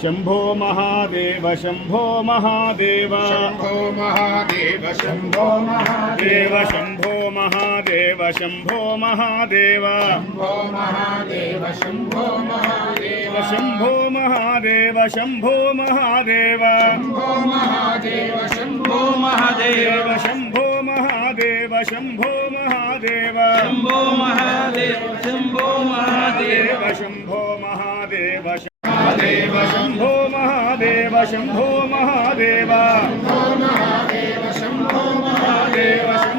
Shambho Mahadev Shambho Mahadev Shambho Mahadev Shambho Mahadev Shambho Mahadev Shambho Mahadev Shambho Mahadev Shambho Mahadev Shambho Mahadev Shambho Mahadev Shambho Mahadev Shambho Mahadev Shambho Mahadev Shambho Mahadev Shambho Mahadev Shambho Mahadev Shambho Mahadev Mahadev Shambho Mahadev Shambho Mahadev Shambho Mahadev Shambho Mahadev